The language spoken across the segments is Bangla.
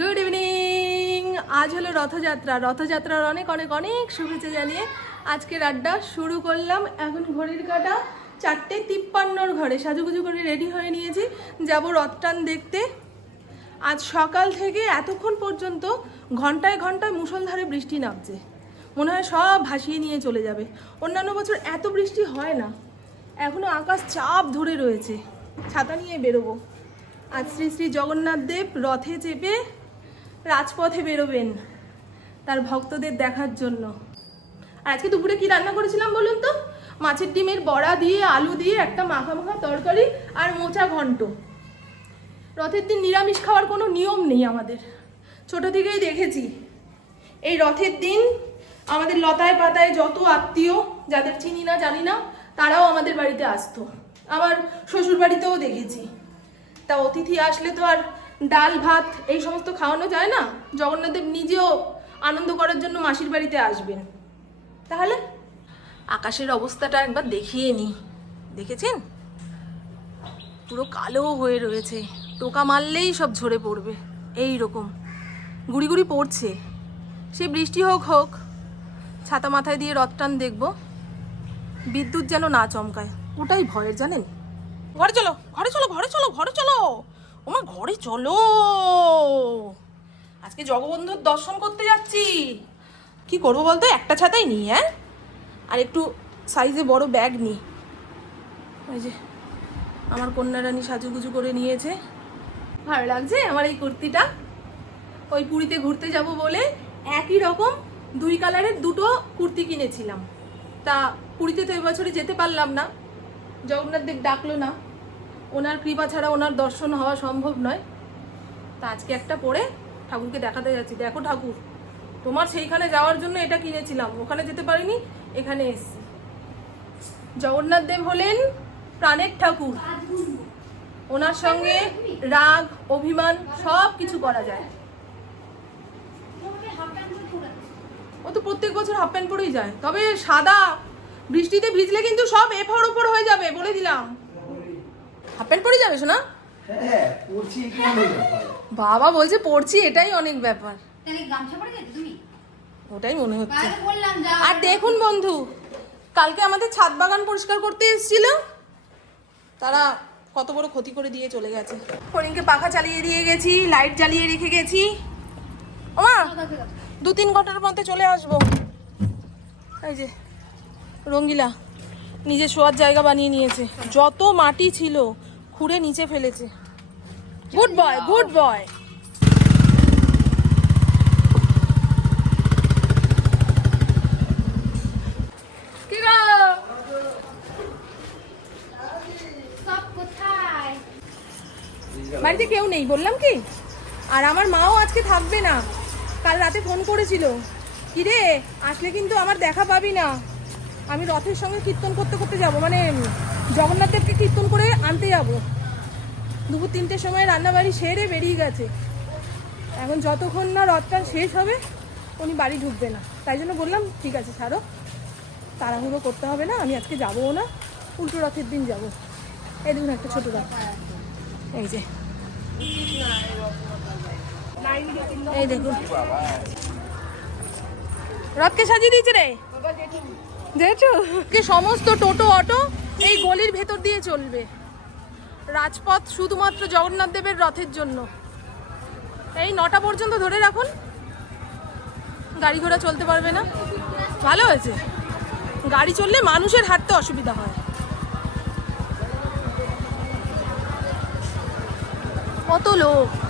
গুড ইভিনিং আজ হলো রথযাত্রা। রথযাত্রার অনেক অনেক অনেক শুভেচ্ছা জানিয়ে আজকের আড্ডা শুরু করলাম। এখন ঘড়ির কাটা চারটে তিপ্পান্নর ঘরে। সাজুগুজু করে রেডি হয়ে নিয়েছি। যাব রথটান দেখতে। আজ সকাল থেকে এতক্ষণ পর্যন্ত ঘন্টায় ঘন্টায় মুষলধারে বৃষ্টি নামছে। মনে হয় সব ভাসিয়ে নিয়ে চলে যাবে। অন্যান্য বছর এত বৃষ্টি হয় না। এখনও আকাশ চাপ ধরে রয়েছে। ছাতা নিয়ে বেরোবো। আজ শ্রী শ্রী জগন্নাথ দেব রথে চেপে রাজপথে বেরোবেন তার ভক্তদের দেখার জন্য। আর আজকে দুপুরে কি রান্না করেছিলাম বলুন তো? মাছের ডিমের বড়া দিয়ে, আলু দিয়ে, একটা মাখা মাখা তরকারি আর মোচা ঘন্ট। রথের দিন নিরামিষ খাওয়ার কোনো নিয়ম নেই আমাদের। ছোট থেকেই দেখেছি। এই রথের দিন আমাদের লতায় পাতায় যত আত্মীয়, যাদের চিনি না, জানি না, তারাও আমাদের বাড়িতে আসতো। আমার শ্বশুর বাড়িতেও দেখেছি। তা অতিথি আসলে তো আর ডাল, ভাত, এই সমস্ত খাওয়ানো যায় না? জগন্নাথদেব নিজেও আনন্দ করার জন্য মাসির বাড়িতে আসবেন। তাহলে? আকাশের অবস্থাটা একবার দেখিয়ে নি। দেখেছেন? পুরো কালো হয়ে রয়েছে। টোকা মারলেই সব ঝরে পড়বে। এই রকম। গুড়ি গুড়ি পড়ছে। সে বৃষ্টি হোক হোক, ছাতা মাথায় দিয়ে রথটান দেখব। বিদ্যুৎ যেন না চমকায়। ওটাই ভয়ের, জানেন? ঘরে চলো ঘরে চলো ঘরে চলো ঘরে চলো! ওমা, ঘরে চলো। আজকে জগবন্ধুর দর্শন করতে যাচ্ছি। কি করব বলতো? একটা ছাতাই নিই হ্যাঁ? আর একটু সাইজে বড় ব্যাগ নিই। ওই যে, আমার কন্যা রানী সাজুগুজু করে নিয়েছে। ভালো লাগছে আমার এই কুর্তিটা? ওই পুরীতে ঘুরতে যাব বলে একই রকম দুই কালারের দুটো কুর্তি কিনেছিলাম। তা পুরীতে তো এবছরে যেতে পারলাম না। জগন্নাথ দেব ডাকলো না। ওনার কৃপা ছাড়া ওনার দর্শন হওয়া সম্ভব নয়। তা আজকে একটা পরে ঠাকুরকে দেখাতে যাচ্ছি। দেখো ঠাকুর, তোমার সেইখানে যাওয়ার জন্য এটা কিনেছিলাম। ওখানে যেতে পারিনি, এখানে এসছি। জগন্নাথ দেব হলেন প্রাণের ঠাকুর। ওনার সঙ্গে রাগ, অভিমান সব কিছু করা যায়। ও তো প্রত্যেক বছর হাফ প্যান্ট পরেই যায়। তবে সাদা বৃষ্টিতে ভিজলে কিন্তু সব এফর ওপর হয়ে যাবে বলে দিলাম। হাফ প্যান্ট পরে যাবে শোনা হ্যাঁ ব্যাপার বাবা বলছে পড়ছি এটাই অনেক ব্যাপার। তাহলে গামছা পরে গেছো তুমি? ওটাই মনে হচ্ছে। আর দেখুন বন্ধু কালকে আমাদের ছাদ বাগান পরিষ্কার করতে এসেছিল। তারা কত বড় ক্ষতি করে দিয়ে চলে গেছে। ফরিংকে পাখা চালিয়ে দিয়ে গেছি লাইট জ্বালিয়ে রেখে গেছি। ওমা দু তিন ঘণ্টার মধ্যে চলে আসব। এই যে রঙ্গিলা নিজে শোয়ার জায়গা বানিয়ে নিয়েছে। যত মাটি ছিল খুঁড়ে নিচে ফেলেছে। গুড বয় গুড বয় বাড়িতে কেউ নেই বললাম কি? আর আমার মাও আজকে থাকবে না। কাল রাতে ফোন করেছিল। কি রে আসলে কিন্তু আমার দেখা পাবি না। আমি রথের সঙ্গে কীর্তন করতে করতে যাব। মানে জগন্নাথ দেবকে কীর্তন করে আনতে যাব। দুপুর তিনটের সময় রান্নাবাড়ি সেরে বেরিয়ে গেছে। এখন যতক্ষণ না রথটা শেষ হবে, উনি বাড়ি ঢুকবে না। তাই জন্য বললাম, ঠিক আছে, ছাড়ো। তাড়াহুড়ো করতে হবে না, আমি আজকে যাবও না। উল্টো রথের দিন যাব। এই দেখুন একটা ছোট রথ। এই যে। এই দেখুন। রথকে সাজিয়ে দিয়েছে রে? দেখছ কে সমস্ত টোটো, অটো এই গলির ভেতর দিয়ে চলবে। রাজপথ শুধুমাত্র জগন্নাথ দেবের রথের জন্য। এই নটা পর্যন্ত ধরে রাখুন। গাড়ি ঘোড়া চলতে পারবে না। ভালো হয়েছে। গাড়ি চললে মানুষের হাঁটতে অসুবিধা হয়। কত লোক।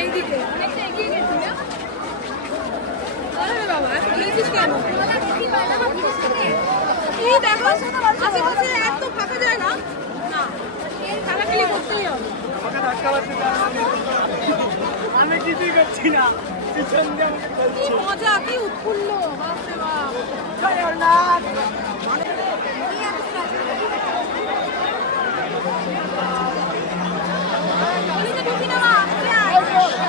এইদিকে অনেকটা এগিয়ে গেছি আরে বাবা এত কেন? ওরা বেশি পায় না জিনিস থেকে এই দেখো আশেপাশে এত ফাঁকা জায়গা না? খেলাখেলি করতেই হবে। আমি কিছুই করছি না। কি মজা কি উৎফুল্ল বাপরে বাপ। ঢুকি না?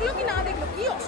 বোন দেখল কি না দেখল কি অসুবিধা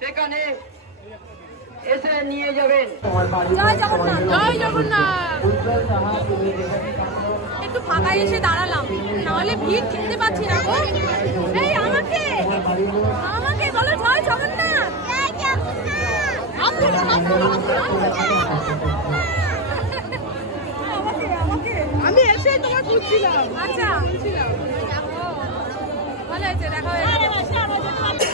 সেখানে এসে নিয়ে যাবেন। জয় জগন্নাথ জয় জগন্নাথ। একটু ফাঁকায় এসে দাঁড়ালাম নাহলে ভিড় খেতে পাচ্ছি না গো। এই আমাকে আমাকে বলো জয় জগন্নাথ। জয় জগন্নাথ আমাকে আমাকে আমি এসে তোমার খুঁজছিলাম। আচ্ছা। খুঁজছিলাম ভালো হয়েছে দেখা হয়ে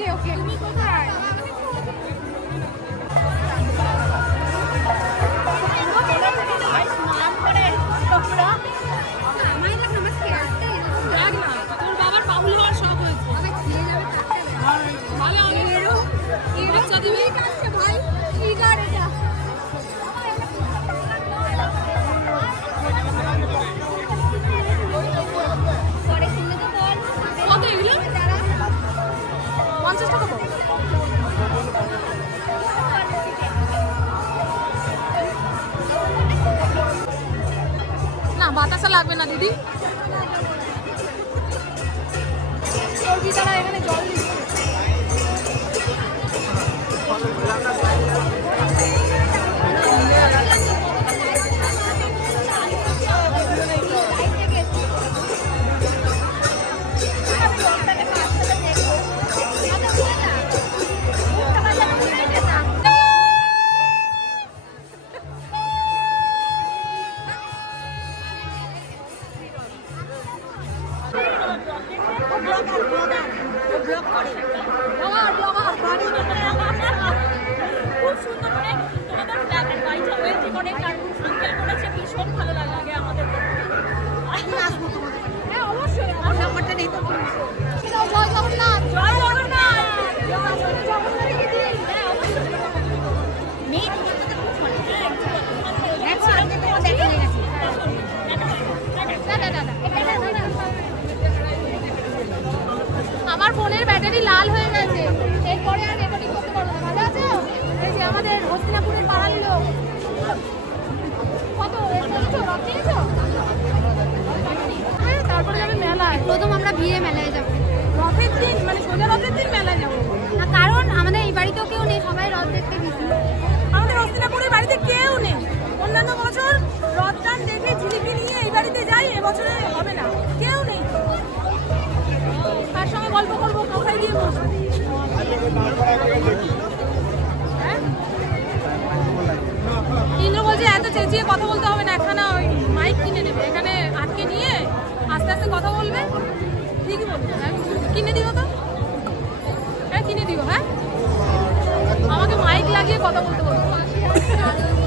เคโอเค ना बतासा लागे ना दीदी। প্রথম আমরা বিয়ে মেলায় যাব। রথের দিন মানে সোজা রথের দিন মেলায় যাব। না, কারণ আমাদের এই বাড়িতেও কেউ নেই, সবাই রথ দেখতে গেছি। আমাদের হস্তিনাপুরের বাড়িতে কেউ নেই। অন্যান্য বছর রথ টান দেখে জিলিপি নিয়ে এই বাড়িতে যাই, এবছরে হবে না। কেউ নেই। তার সঙ্গে গল্প করব কোথায় গিয়ে বসবো। হ্যাঁ? ইন্দ্র বলছে, এত চেঁচিয়ে কথা বলতে হবে না। কথা বলতে বলব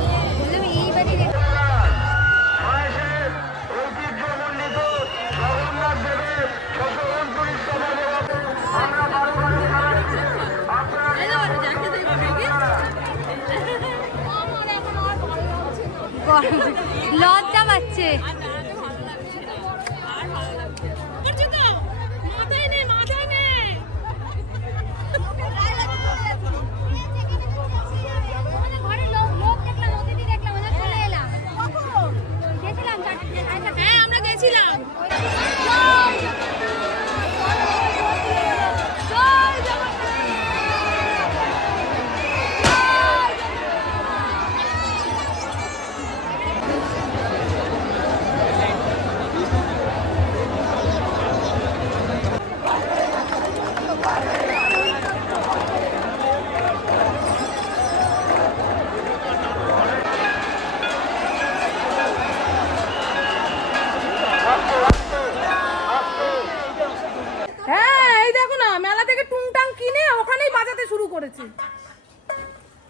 শুরু করেছে।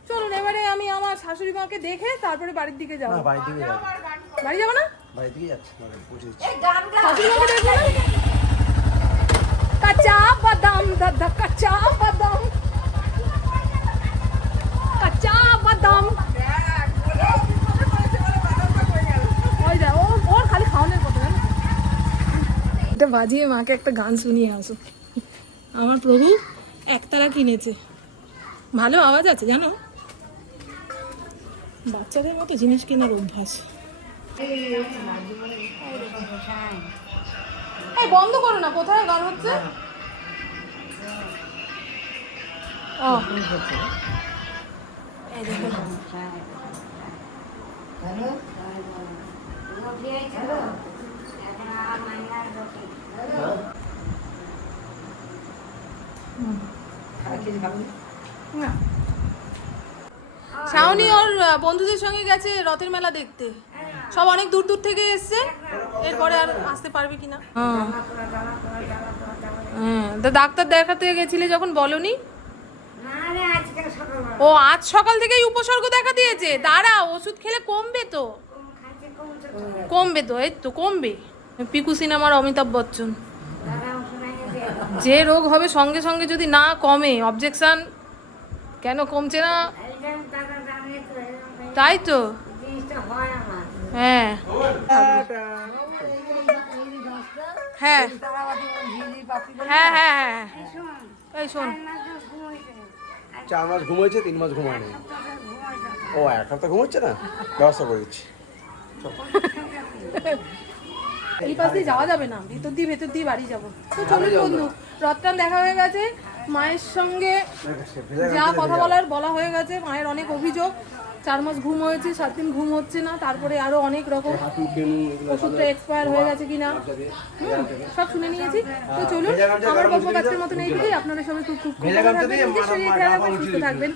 চলুন এবারে আমি আমার শাশুড়ি মাকে দেখে তারপরে বাড়ির দিকে যাব। বাড়ির দিকে যাব। বাড়ি যাব না? বাড়ির দিকে যাচ্ছি পৌঁছে দিচ্ছি শাশুড়ি মাকে দেখব না? কাঁচা বাদাম দাদা কাঁচা বাদাম। কাঁচা বাদাম। ও ওর খালি খাওয়ানোর কথা এটা বাজিয়ে মাকে একটা গান শুনিয়ে আসো। আমার প্রভু একতারা কিনেছে। ভালো আওয়াজ আছে জানো? বাচ্চাদের মতো জিনিস কেনার অভ্যাস। বন্ধ করো না কোথায় গান হচ্ছে? ও। এই দেখো। না। শাওনি ওর বন্ধুদের সঙ্গে গেছে রথের মেলা দেখতে। সব অনেক দূর দূর থেকে এসছে। এরপরে আর আসতে পারবে কিনা। হ্যাঁ। হ্যাঁ তা ডাক্তার দেখাতে গেছিলে যখন বলনি? ও আজ সকাল থেকেই উপসর্গ দেখা দিয়েছে। দাঁড়া ওষুধ খেলে কমবে তো। কমবে তো এই তো কমবে। পিকু সিনেমার অমিতাভ বচ্চন। যে রোগ হবে সঙ্গে সঙ্গে যদি না কমে অবজেকশন কেন কমছে না? তাই তো। হ্যাঁ। হ্যাঁ। হ্যাঁ হ্যাঁ হ্যাঁ এই শোন। চার মাস ঘুমোচ্ছে তিন মাস ঘুমায়নি। ও এক সপ্তাহ ঘুমোচ্ছে না? ব্যবস্থা করে দিচ্ছি। এই পাশ দিয়ে যাওয়া যাবে না ভেতর দিয়ে ভেতর দিয়ে বাড়ি যাব। তো চলুন বন্ধু রথটান দেখা হয়ে গেছে। মায়ের সঙ্গে যা কথা বলার বলা হয়ে গেছে মায়ের অনেক অভিযোগ। চার মাস ঘুম হয়েছে সাত দিন ঘুম হচ্ছে না তারপরে আরও অনেক রকম ওষুধটা এক্সপায়ার হয়ে গেছে কিনা। সব শুনে নিয়েছি। তো চলুন আমার গল্প কাছের মতন এইদিকেই আপনারা সবাই খুব খুব ভালো থাকবেন নিজের শরীর খেয়াল রাখবেন সুস্থ থাকবেন!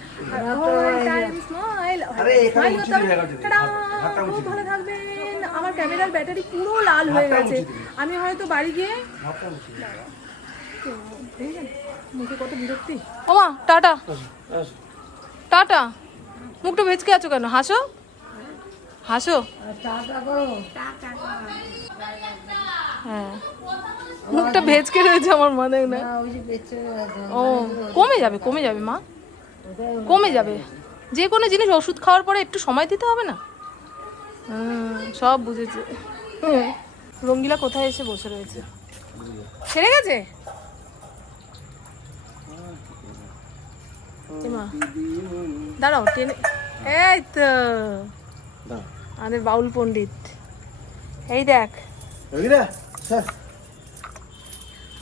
খুব ভালো থাকবেন। আমার ক্যামেরার ব্যাটারি পুরো লাল হয়ে গেছে। আমি হয়তো বাড়ি গিয়ে? মুখে কত বিরক্তি? ওমা টাটা। টাটা। মুখটা ভেজকে আছো কেন? হাসো। হাসো। হ্যাঁ। মুখটা ভেজকে রয়েছে আমার মনে না। ও কমে যাবে কমে যাবে মা। কমে যাবে। যে কোনো জিনিস ওষুধ খাওয়ার পরে একটু সময় দিতে হবে না? হুম, সব বুঝেছে। হুম, রঙ্গিলা কোথায় এসে বসে রয়েছে? ছেড়ে গেছে এ মা, দাঁড়াও টেনে এই তো। আমাদের বাউল পণ্ডিত। এই দেখ।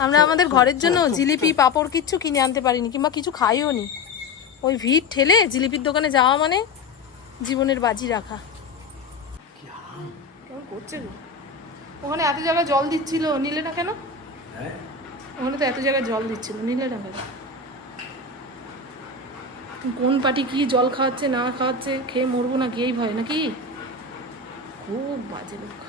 আমরা আমাদের ঘরের জন্য জিলিপি পাপড় কিচ্ছু কিনে আনতে পারিনি কিংবা কিছু খাইও নি। ওই ভিড় ঠেলে জিলিপির দোকানে যাওয়া মানে জীবনের বাজি রাখা। কেমন করছে ওখানে এত জায়গায় জল দিচ্ছিল নিলে না কেন? ওখানে তো এত জায়গায় জল দিচ্ছিল নিলে না কেন? কোন পাটি কি জল খাওয়াচ্ছে, না খাওয়াচ্ছে, খেয়ে মরবো না গিয়েই ভয় নাকি? খুব বাজে লোক।